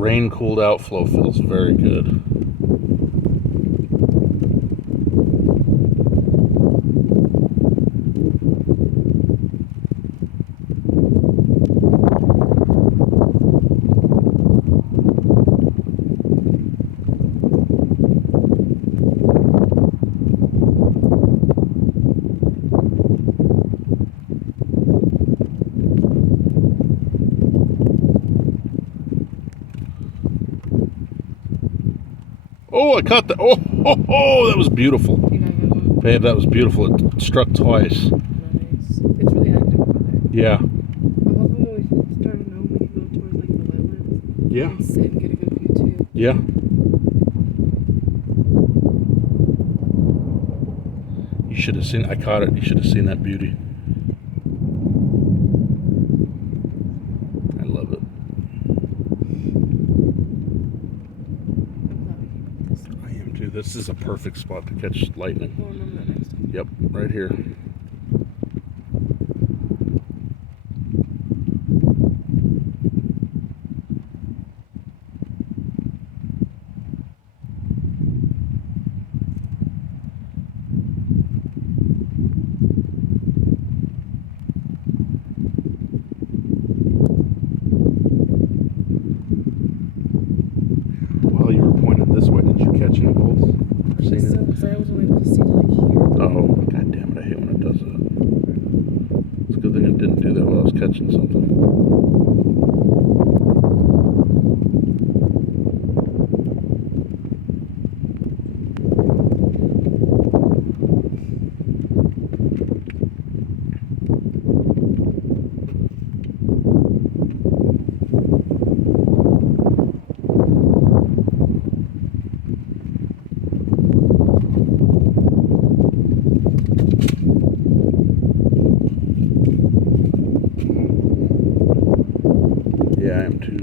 rain cooled outflow feels very good. Oh, I caught that. Oh, that was beautiful. Babe, that was beautiful. It struck twice. Nice. It's really active over there. Yeah. I love when we start to know we can go towards like the wetlands. Yeah. And sit and get a good view too. Yeah. You should have seen. I caught it. You should have seen that beauty. I love it. I am too. This is a perfect spot to catch lightning. We'll remember that next time. Yep, right here. While you were pointed this way, did you catch any bolts? Or seen So, it? because I was only able to see to like here. Oh, god damn it! I hate when it does that. It's a good thing it didn't do that while I was catching something. Yeah, I am too.